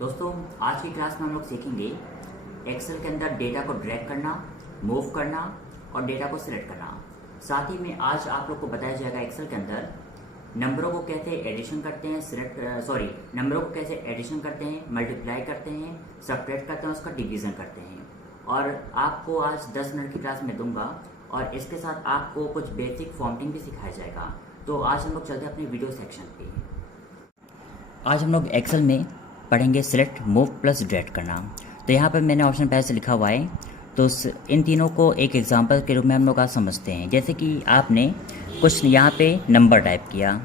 दोस्तों, आज की क्लास में हम लोग सीखेंगे एक्सेल के अंदर डेटा को ड्रैग करना, मूव करना और डेटा को सिलेक्ट करना। साथ ही में आज आप लोग को बताया जाएगा एक्सेल के अंदर नंबरों को कैसे एडिशन करते हैं, नंबरों को कैसे एडिशन करते हैं, मल्टीप्लाई करते हैं, सब्ट्रैक्ट करते हैं, उसका डिवीज़न करते हैं। और आपको आज 10 मिनट की क्लास में दूंगा और इसके साथ आपको कुछ बेसिक फॉर्मेटिंग भी सिखाया जाएगा। तो आज हम लोग चलते हैं अपने वीडियो सेक्शन पे। आज हम लोग एक्सेल में पढ़ेंगे सिलेक्ट, मूव प्लस ड्रैग करना। तो यहाँ पर मैंने ऑप्शन पहले से लिखा हुआ है, तो इन तीनों को एक एग्जांपल के रूप में हम लोग आज समझते हैं। जैसे कि आपने कुछ यहाँ पे नंबर टाइप किया,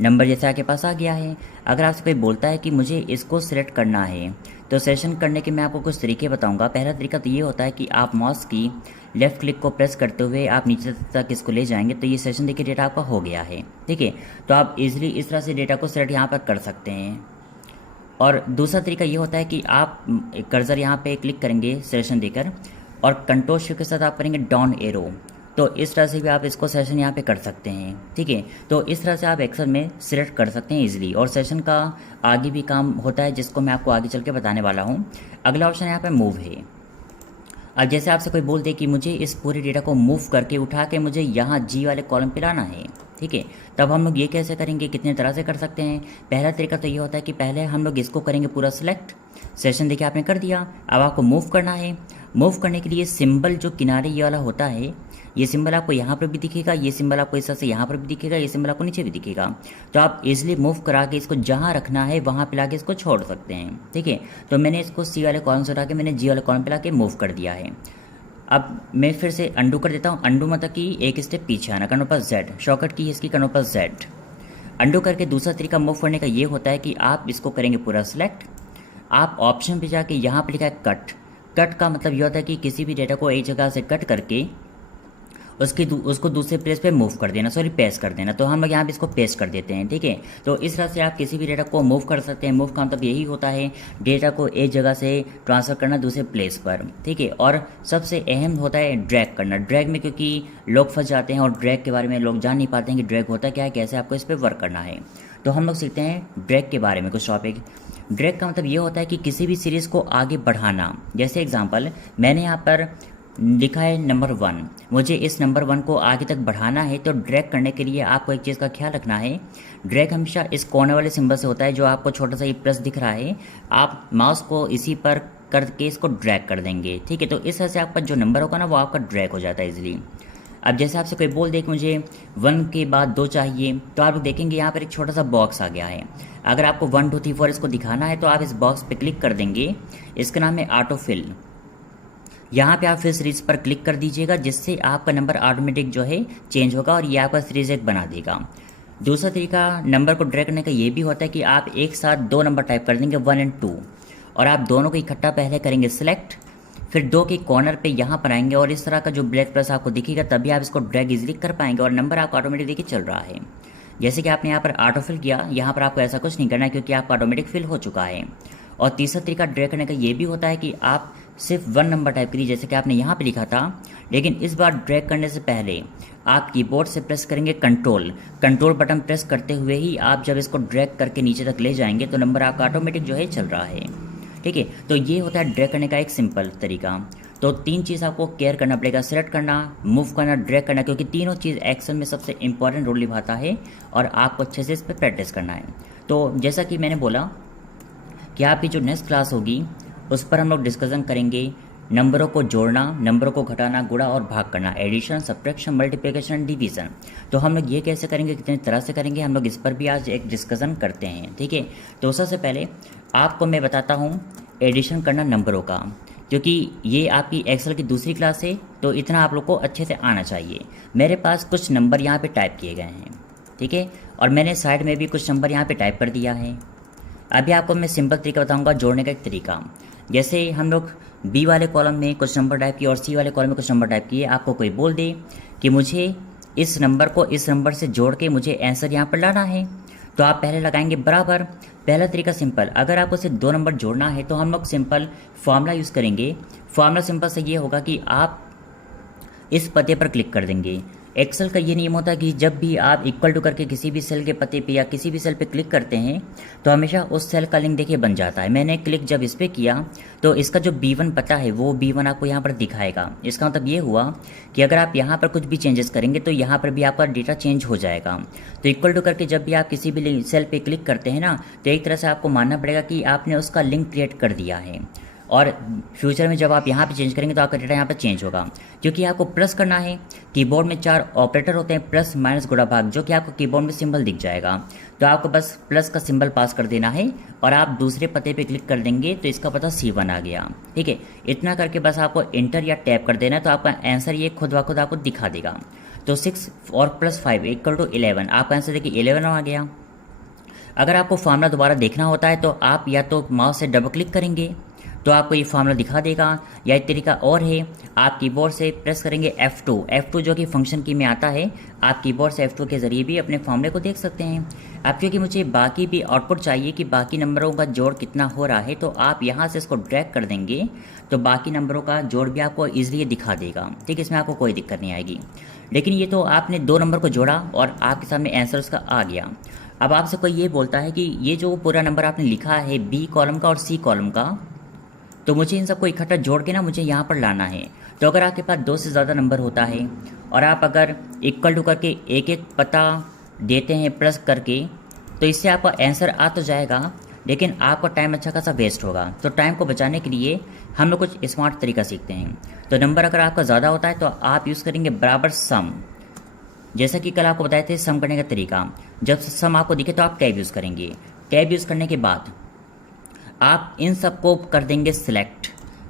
नंबर जैसे आपके पास आ गया है। अगर आपसे कोई बोलता है कि मुझे इसको सिलेक्ट करना है, तो सेशन करने के मैं आपको कुछ तरीके बताऊंगा। पहला तरीका तो ये होता है कि आप माउस की लेफ़्ट क्लिक को प्रेस करते हुए आप नीचे तक इसको ले जाएंगे, तो ये सेशन देखिए डेटा आपका हो गया है। ठीक है, तो आप इजीली इस तरह से डेटा को सिलेक्ट यहाँ पर कर सकते हैं। और दूसरा तरीका ये होता है कि आप कर्सर यहाँ पे क्लिक करेंगे सेशन देकर और कंट्रोल शिफ्ट के साथ आप करेंगे डाउन एरो, तो इस तरह से भी आप इसको सेशन यहाँ पे कर सकते हैं। ठीक है, तो इस तरह से आप एक्सेल में सिलेक्ट कर सकते हैं इजीली। और सेशन का आगे भी काम होता है जिसको मैं आपको आगे चल के बताने वाला हूँ। अगला ऑप्शन यहाँ पे मूव है। अब जैसे आपसे कोई बोल दे कि मुझे इस पूरे डेटा को मूव करके उठा के मुझे यहाँ जी वाले कॉलम पे लाना है, ठीक है, तब हम लोग ये कैसे करेंगे, कितने तरह से कर सकते हैं। पहला तरीका तो ये होता है कि पहले हम लोग इसको करेंगे पूरा सिलेक्ट, सेशन देखिए आपने कर दिया। अब आपको मूव करना है। मूव करने के लिए सिंबल जो किनारे ये वाला होता है, ये सिंबल आपको यहाँ पर भी दिखेगा, ये सिंबल आपको इस तरह से यहाँ पर भी दिखेगा, ये सिंबल आपको नीचे भी दिखेगा। तो आप इजीली मूव करा के इसको जहाँ रखना है वहाँ पे लाके इसको छोड़ सकते हैं। ठीक है, तो मैंने इसको सी वाले कॉलम से उठा के मैंने जी वाले कॉलम पे लाके मूव कर दिया है। अब मैं फिर से अंडू कर देता हूँ। अंडू मतलब कि एक स्टेप पीछे आना, कंट्रोल प्लस जेड, शॉर्टकट की इसकी कंट्रोल प्लस जेड। अंडू करके दूसरा तरीका मूव करने का ये होता है कि आप इसको करेंगे पूरा सिलेक्ट। आप ऑप्शन पे जाके यहाँ पे लिखा है कट। कट का मतलब ये होता है कि किसी भी डेटा को एक जगह से कट करके उसको दूसरे प्लेस पे मूव कर देना, पेस्ट कर देना। तो हम लोग यहाँ पे इसको पेस्ट कर देते हैं। ठीक है, तो इस तरह से आप किसी भी डेटा को मूव कर सकते हैं। मूव का मतलब यही होता है डेटा को एक जगह से ट्रांसफ़र करना दूसरे प्लेस पर। ठीक है, और सबसे अहम होता है ड्रैग करना। ड्रैग में क्योंकि लोग फंस जाते हैं और ड्रैग के बारे में लोग जान नहीं पाते हैं कि ड्रैग होता क्या है, कैसे आपको इस पर वर्क करना है। तो हम लोग सीखते हैं ड्रैग के बारे में कुछ टॉपिक। ड्रैग का मतलब ये होता है कि किसी भी सीरीज़ को आगे बढ़ाना। जैसे एग्जाम्पल मैंने यहाँ पर लिखा है नंबर 1, मुझे इस नंबर 1 को आगे तक बढ़ाना है। तो ड्रैग करने के लिए आपको एक चीज़ का ख्याल रखना है, ड्रैग हमेशा इस कॉर्नर वाले सिंबल से होता है, जो आपको छोटा सा ये प्लस दिख रहा है। आप माउस को इसी पर करके इसको ड्रैग कर देंगे। ठीक है, तो इस तरह से आपका जो नंबर होगा ना वो आपका ड्रैग हो जाता है इजीली। अब जैसे आपसे कोई बोल दे कि मुझे 1 के बाद 2 चाहिए, तो आप देखेंगे यहाँ पर एक छोटा सा बॉक्स आ गया है। अगर आपको 1 2 3 4 इसको दिखाना है तो आप इस बॉक्स पर क्लिक कर देंगे। इसका नाम है ऑटो फिल। यहाँ पे आप फिर सीरीज पर क्लिक कर दीजिएगा, जिससे आपका नंबर ऑटोमेटिक जो है चेंज होगा और ये आपका सीरीज एक बना देगा। दूसरा तरीका नंबर को ड्रैग करने का ये भी होता है कि आप एक साथ 2 नंबर टाइप कर देंगे 1 और 2, और आप दोनों को इकट्ठा पहले करेंगे सिलेक्ट, फिर 2 के कॉर्नर पे यहाँ पर आएंगे और इस तरह का जो ब्लैक प्लस आपको दिखेगा, तभी आप इसको ड्रैग इजीली कर पाएंगे और नंबर आपका ऑटोमेटिक देखिए चल रहा है। जैसे कि आपने यहाँ पर ऑटो फिल किया, यहाँ पर आपको ऐसा कुछ नहीं करना है क्योंकि आपका ऑटोमेटिक फिल हो चुका है। और तीसरा तरीका ड्रैग करने का ये भी होता है कि आप सिर्फ 1 नंबर टाइप करिए, जैसे कि आपने यहाँ पे लिखा था, लेकिन इस बार ड्रैग करने से पहले आप कीबोर्ड से प्रेस करेंगे कंट्रोल बटन प्रेस करते हुए ही आप जब इसको ड्रैग करके नीचे तक ले जाएंगे तो नंबर आपका ऑटोमेटिक जो है चल रहा है। ठीक है, तो ये होता है ड्रैग करने का एक सिंपल तरीका। तो 3 चीज़ आपको केयर करना पड़ेगा, सिलेक्ट करना, मूव करना, ड्रैग करना, क्योंकि तीनों चीज़ एक्सेल में सबसे इंपॉर्टेंट रोल निभाता है और आपको अच्छे से इस पर प्रैक्टिस करना है। तो जैसा कि मैंने बोला कि आपकी जो नेक्स्ट क्लास होगी उस पर हम लोग डिस्कशन करेंगे नंबरों को जोड़ना, नंबरों को घटाना, गुणा और भाग करना, एडिशन, सब्ट्रैक्शन, मल्टीप्लिकेशन, डिवीज़न। तो हम लोग ये कैसे करेंगे, कितनी तरह से करेंगे, हम लोग इस पर भी आज एक डिस्कशन करते हैं। ठीक है, तो सबसे पहले आपको मैं बताता हूँ एडिशन करना नंबरों का, क्योंकि ये आपकी एक्सेल की दूसरी क्लास है, तो इतना आप लोग को अच्छे से आना चाहिए। मेरे पास कुछ नंबर यहाँ पे टाइप किए गए हैं, ठीक है, और मैंने साइड में भी कुछ नंबर यहाँ पे टाइप कर दिया है। अभी आपको मैं सिंपल तरीका बताऊंगा जोड़ने का एक तरीका। जैसे हम लोग बी वाले कॉलम में कुछ नंबर टाइप किए और सी वाले कॉलम में कुछ नंबर टाइप किए। आपको कोई बोल दे कि मुझे इस नंबर को इस नंबर से जोड़ के मुझे आंसर यहाँ पर लाना है, तो आप पहले लगाएंगे बराबर। पहला तरीका सिंपल, अगर आपको सिर्फ 2 नंबर जोड़ना है तो हम लोग सिंपल फार्मूला यूज़ करेंगे। फार्मूला सिंपल से ये होगा कि आप इस पते पर क्लिक कर देंगे, एक्सेल का ये नियम होता है कि जब भी आप इक्वल टू करके किसी भी सेल के पते पे या किसी भी सेल पे क्लिक करते हैं तो हमेशा उस सेल का लिंक देखिए बन जाता है। मैंने क्लिक जब इस पर किया तो इसका जो B1 पता है वो B1 आपको यहाँ पर दिखाएगा। इसका मतलब ये हुआ कि अगर आप यहाँ पर कुछ भी चेंजेस करेंगे तो यहाँ पर भी आपका डेटा चेंज हो जाएगा। तो इक्वल टू करके जब भी आप किसी भी सेल पे क्लिक करते हैं ना तो एक तरह से आपको मानना पड़ेगा कि आपने उसका लिंक क्रिएट कर दिया है, और फ्यूचर में जब आप यहाँ पे चेंज करेंगे तो आपका डेटा यहाँ पे चेंज होगा। क्योंकि आपको प्लस करना है, कीबोर्ड में 4 ऑपरेटर होते हैं, प्लस माइनस गुणा भाग, जो कि आपको कीबोर्ड में सिंबल दिख जाएगा। तो आपको बस प्लस का सिंबल पास कर देना है और आप दूसरे पते पे क्लिक कर देंगे तो इसका पता C1 आ गया। ठीक है, इतना करके बस आपको इंटर या टैप कर देना है तो आपका आंसर ये खुद ब खुद आपको दिखा देगा। तो 6 और +5 इक्वल टू 11, आपका आंसर देखिए 11 आ गया। अगर आपको फार्मूला दोबारा देखना होता है तो आप या तो माउस से डबल क्लिक करेंगे तो आपको ये फार्मूला दिखा देगा, या एक तरीका और है, आप कीबोर्ड से प्रेस करेंगे F2 जो कि फंक्शन की में आता है। आप कीबोर्ड से F2 के ज़रिए भी अपने फार्मूले को देख सकते हैं। अब क्योंकि मुझे बाकी भी आउटपुट चाहिए कि बाकी नंबरों का जोड़ कितना हो रहा है, तो आप यहाँ से इसको ड्रैग कर देंगे तो बाकी नंबरों का जोड़ भी आपको ईजिली दिखा देगा। ठीक है, इसमें आपको कोई दिक्कत नहीं आएगी। लेकिन ये तो आपने 2 नंबर को जोड़ा और आपके सामने आंसर उसका आ गया। अब आपसे कोई ये बोलता है कि ये जो पूरा नंबर आपने लिखा है B कॉलम का और C कॉलम का, तो मुझे इन सबको इकट्ठा जोड़ के ना मुझे यहाँ पर लाना है। तो अगर आपके पास 2 से ज़्यादा नंबर होता है और आप अगर इक्वल टू करके एक एक पता देते हैं प्लस करके, तो इससे आपका आंसर आ तो जाएगा लेकिन आपका टाइम अच्छा खासा वेस्ट होगा। तो टाइम को बचाने के लिए हम लोग कुछ स्मार्ट तरीका सीखते हैं। तो नंबर अगर आपका ज़्यादा होता है तो आप यूज़ करेंगे बराबर सम। जैसा कि कल आपको बताए थे सम करने का तरीका, जब सम आपको दिखे तो आप टैब यूज़ करेंगे। टैब यूज़ करने के बाद आप इन सब को कर देंगे सिलेक्ट,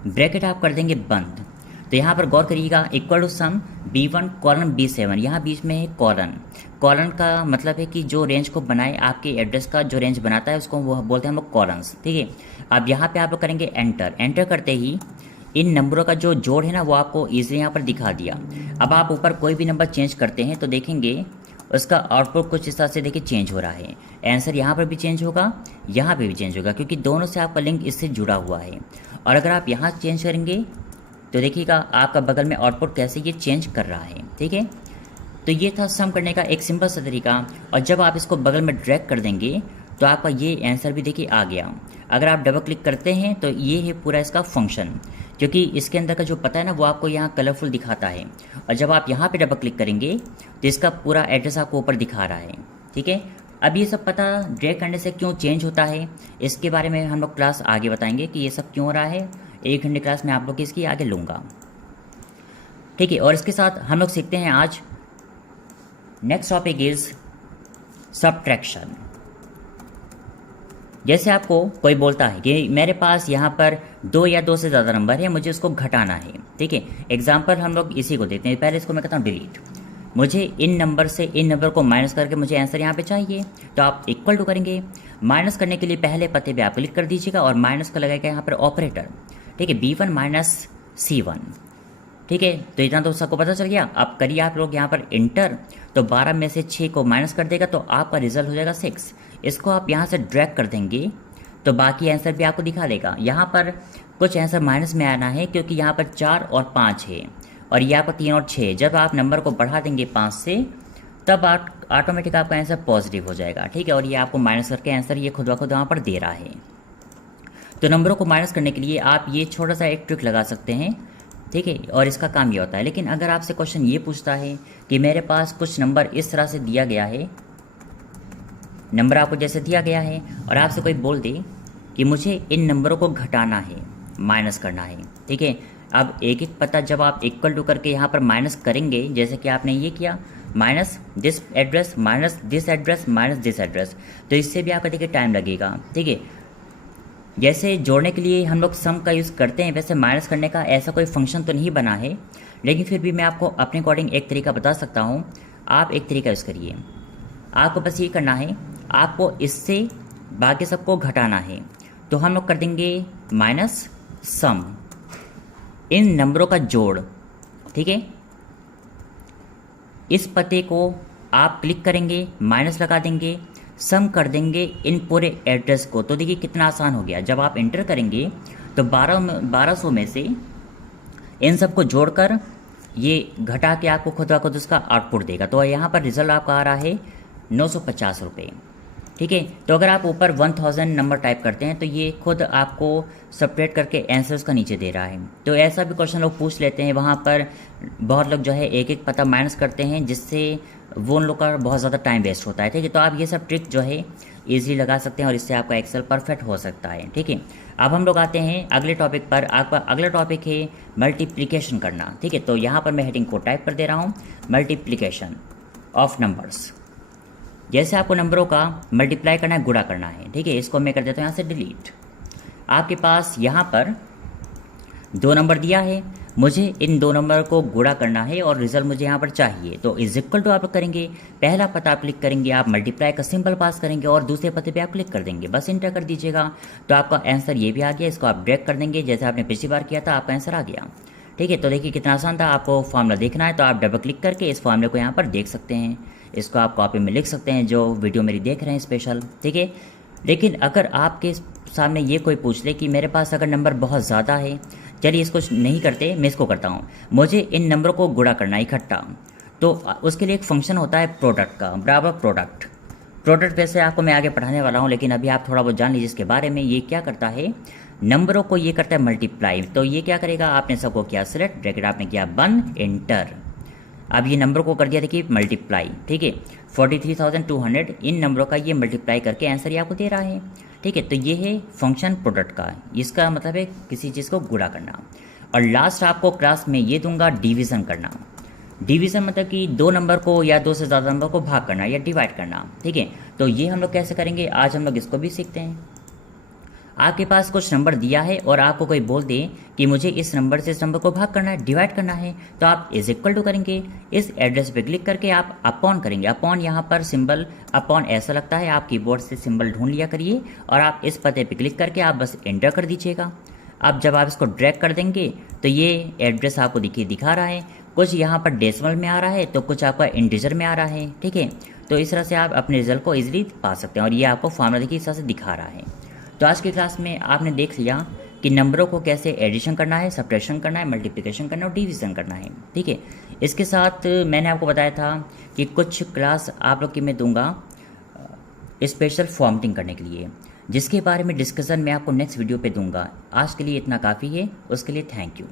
ब्रैकेट आप कर देंगे बंद। तो यहाँ पर गौर करिएगा, equal to some B1 colon B7, यहाँ बीच में है कॉलन। कॉलन का मतलब है कि जो रेंज को बनाए, आपके एड्रेस का जो रेंज बनाता है उसको वो बोलते हैं हम लोग कॉलन्स। ठीक है, अब यहाँ पे आप लोग करेंगे एंटर। एंटर करते ही इन नंबरों का जो जोड़ है ना वो आपको ईजिली यहाँ पर दिखा दिया। अब आप ऊपर कोई भी नंबर चेंज करते हैं तो देखेंगे उसका आउटपुट कुछ इस तरह से देखिए चेंज हो रहा है। आंसर यहाँ पर भी चेंज होगा, यहाँ पे भी चेंज होगा, क्योंकि दोनों से आपका लिंक इससे जुड़ा हुआ है। और अगर आप यहाँ चेंज करेंगे तो देखिएगा आपका बगल में आउटपुट कैसे ये चेंज कर रहा है। ठीक है, तो ये था सम करने का एक सिंपल सा तरीका। और जब आप इसको बगल में ड्रैग कर देंगे तो आपका ये आंसर भी देखिए आ गया। अगर आप डबल क्लिक करते हैं तो ये है पूरा इसका फंक्शन, क्योंकि इसके अंदर का जो पता है ना वो आपको यहाँ कलरफुल दिखाता है। और जब आप यहाँ पे डबल क्लिक करेंगे तो इसका पूरा एड्रेस आपको ऊपर दिखा रहा है। ठीक है, अब ये सब पता ड्रैग करने से क्यों चेंज होता है इसके बारे में हम लोग क्लास आगे बताएंगे कि ये सब क्यों हो रहा है। 1 घंटे क्लास में आप लोग इसकी आगे लूँगा। ठीक है, और इसके साथ हम लोग सीखते हैं आज नेक्स्ट टॉपिक इज सब्ट्रैक्शन। जैसे आपको कोई बोलता है कि मेरे पास यहाँ पर 2 या 2 से ज़्यादा नंबर है, मुझे उसको घटाना है। ठीक है, एग्जाम्पल हम लोग इसी को देते हैं। पहले इसको मैं कहता हूँ डिलीट। मुझे इन नंबर से इन नंबर को माइनस करके मुझे आंसर यहाँ पे चाहिए, तो आप इक्वल टू करेंगे। माइनस करने के लिए पहले पते पे आप क्लिक कर दीजिएगा और माइनस का लगाएगा यहाँ पर ऑपरेटर। ठीक है, B1 माइनस C1। ठीक है, तो इतना तो सबको पता चल गया। अब करिए आप लोग यहाँ पर इंटर, तो 12 में से 6 को माइनस कर देगा तो आपका रिजल्ट हो जाएगा 6। इसको आप यहाँ से ड्रैग कर देंगे तो बाकी आंसर भी आपको दिखा देगा। यहाँ पर कुछ आंसर माइनस में आना है क्योंकि यहाँ पर 4 और 5 है और यहाँ पर 3 और 6। जब आप नंबर को बढ़ा देंगे 5 से तब आप ऑटोमेटिक आपका आंसर पॉजिटिव हो जाएगा। ठीक है, और ये आपको माइनस करके आंसर ये खुद ब खुद वहाँ पर दे रहा है। तो नंबरों को माइनस करने के लिए आप ये छोटा सा एक ट्रिक लगा सकते हैं। ठीक है, और इसका काम ये होता है। लेकिन अगर आपसे क्वेश्चन ये पूछता है कि मेरे पास कुछ नंबर इस तरह से दिया गया है, नंबर आपको जैसे दिया गया है, और आपसे कोई बोल दे कि मुझे इन नंबरों को घटाना है, माइनस करना है। ठीक है, अब एक एक पता जब आप इक्वल टू करके यहाँ पर माइनस करेंगे, जैसे कि आपने ये किया minus this address minus this address minus this address, तो इससे भी आपका देखिए टाइम लगेगा। ठीक है, जैसे जोड़ने के लिए हम लोग सम का यूज़ करते हैं, वैसे माइनस करने का ऐसा कोई फंक्शन तो नहीं बना है, लेकिन फिर भी मैं आपको अपने अकॉर्डिंग एक तरीका बता सकता हूँ। आप एक तरीका यूज़ करिए। आपको बस ये करना है, आपको इससे बाकी सबको घटाना है। तो हम लोग कर देंगे माइनस सम, इन नंबरों का जोड़। ठीक है, इस पते को आप क्लिक करेंगे, माइनस लगा देंगे, सम कर देंगे इन पूरे एड्रेस को। तो देखिए कितना आसान हो गया। जब आप एंटर करेंगे तो 1200 में से इन सबको जोड़कर ये घटा के आपको खुद ब खुद उसका आउटपुट देगा। तो यहाँ पर रिजल्ट आपका आ रहा है 950 रुपये। ठीक है, तो अगर आप ऊपर 1000 नंबर टाइप करते हैं तो ये खुद आपको सपरेट करके आंसर्स का नीचे दे रहा है। तो ऐसा भी क्वेश्चन लोग पूछ लेते हैं, वहाँ पर बहुत लोग जो है एक एक पता माइनस करते हैं, जिससे वो उन लोग का बहुत ज़्यादा टाइम वेस्ट होता है। ठीक है, तो आप ये सब ट्रिक जो है ईजिली लगा सकते हैं और इससे आपका एक्सेल परफेक्ट हो सकता है। ठीक है, अब हम लोग आते हैं अगले टॉपिक पर। आपका अगला टॉपिक है मल्टीप्लिकेशन करना। ठीक है, तो यहाँ पर मैं हेडिंग को टाइप कर दे रहा हूँ, मल्टीप्लिकेशन ऑफ नंबर्स। जैसे आपको नंबरों का मल्टीप्लाई करना है, गुणा करना है। ठीक है, इसको मैं कर देता हूँ यहाँ से डिलीट। आपके पास यहाँ पर 2 नंबर दिया है, मुझे इन 2 नंबर को गुणा करना है और रिजल्ट मुझे यहाँ पर चाहिए। तो इज इक्वल टू आप करेंगे, पहला पता आप क्लिक करेंगे, आप मल्टीप्लाई का सिंबल पास करेंगे और दूसरे पते पे आप क्लिक कर देंगे, बस इंटर कर दीजिएगा। तो आपका आंसर ये भी आ गया। इसको आप ड्रैग कर देंगे जैसे आपने पिछली बार किया था, आपका आंसर आ गया। ठीक है, तो देखिए कितना आसान था। आपको फॉर्मूला देखना है तो आप डबल क्लिक करके इस फॉर्मूले को यहाँ पर देख सकते हैं। इसको आप कॉपी में लिख सकते हैं, जो वीडियो मेरी देख रहे हैं स्पेशल। ठीक है, लेकिन अगर आपके सामने ये कोई पूछ ले कि मेरे पास अगर नंबर बहुत ज़्यादा है, चलिए इसको नहीं करते, मैं इसको करता हूँ। मुझे इन नंबरों को गुणा करना है इकट्ठा, तो उसके लिए एक फंक्शन होता है प्रोडक्ट का, बराबर प्रोडक्ट वैसे आपको मैं आगे पढ़ाने वाला हूँ, लेकिन अभी आप थोड़ा बहुत जान लीजिए इसके बारे में। ये क्या करता है, नंबरों को ये करता है मल्टीप्लाई। तो ये क्या करेगा, आपने सबको किया सिलेक्ट, ब्रैकेट आपने किया बंद, एंटर। अब ये नंबर को कर दिया देखिए मल्टीप्लाई। ठीक है, 43,200 इन नंबरों का ये मल्टीप्लाई करके आंसर ये आपको दे रहा है। ठीक है, तो ये है फंक्शन प्रोडक्ट का, इसका मतलब है किसी चीज़ को गुणा करना। और लास्ट आपको क्लास में ये दूंगा डिवीज़न करना। डिवीज़न मतलब कि 2 नंबर को या 2 से ज़्यादा नंबर को भाग करना या डिवाइड करना। ठीक है, तो ये हम लोग कैसे करेंगे, आज हम लोग इसको भी सीखते हैं। आपके पास कुछ नंबर दिया है और आपको कोई बोल दे कि मुझे इस नंबर से इस नंबर को भाग करना है, डिवाइड करना है, तो आप इज इक्वल टू करेंगे, इस एड्रेस पे क्लिक करके आप अपॉन करेंगे। अपॉन यहाँ पर सिंबल अपॉन ऐसा लगता है, आप कीबोर्ड से सिंबल ढूंढ लिया करिए और आप इस पते पे क्लिक करके आप बस एंटर कर दीजिएगा। अब जब आप इसको ड्रैग कर देंगे तो ये एड्रेस आपको दिखा रहा है, कुछ यहाँ पर डेसिमल में आ रहा है तो कुछ आपका इंटीजर में आ रहा है। ठीक है, तो इस तरह से आप अपने रिजल्ट को ईजिली पा सकते हैं और ये आपको फॉर्मूला देखिए इस तरह से दिखा रहा है। तो आज की क्लास में आपने देख लिया कि नंबरों को कैसे एडिशन करना है, सब्ट्रैक्शन करना है, मल्टीप्लिकेशन करना है और डिवीज़न करना है। ठीक है, इसके साथ मैंने आपको बताया था कि कुछ क्लास आप लोग की मैं दूंगा स्पेशल फॉर्मेटिंग करने के लिए, जिसके बारे में डिस्कशन मैं आपको नेक्स्ट वीडियो पे दूंगा। आज के लिए इतना काफ़ी है, उसके लिए थैंक यू।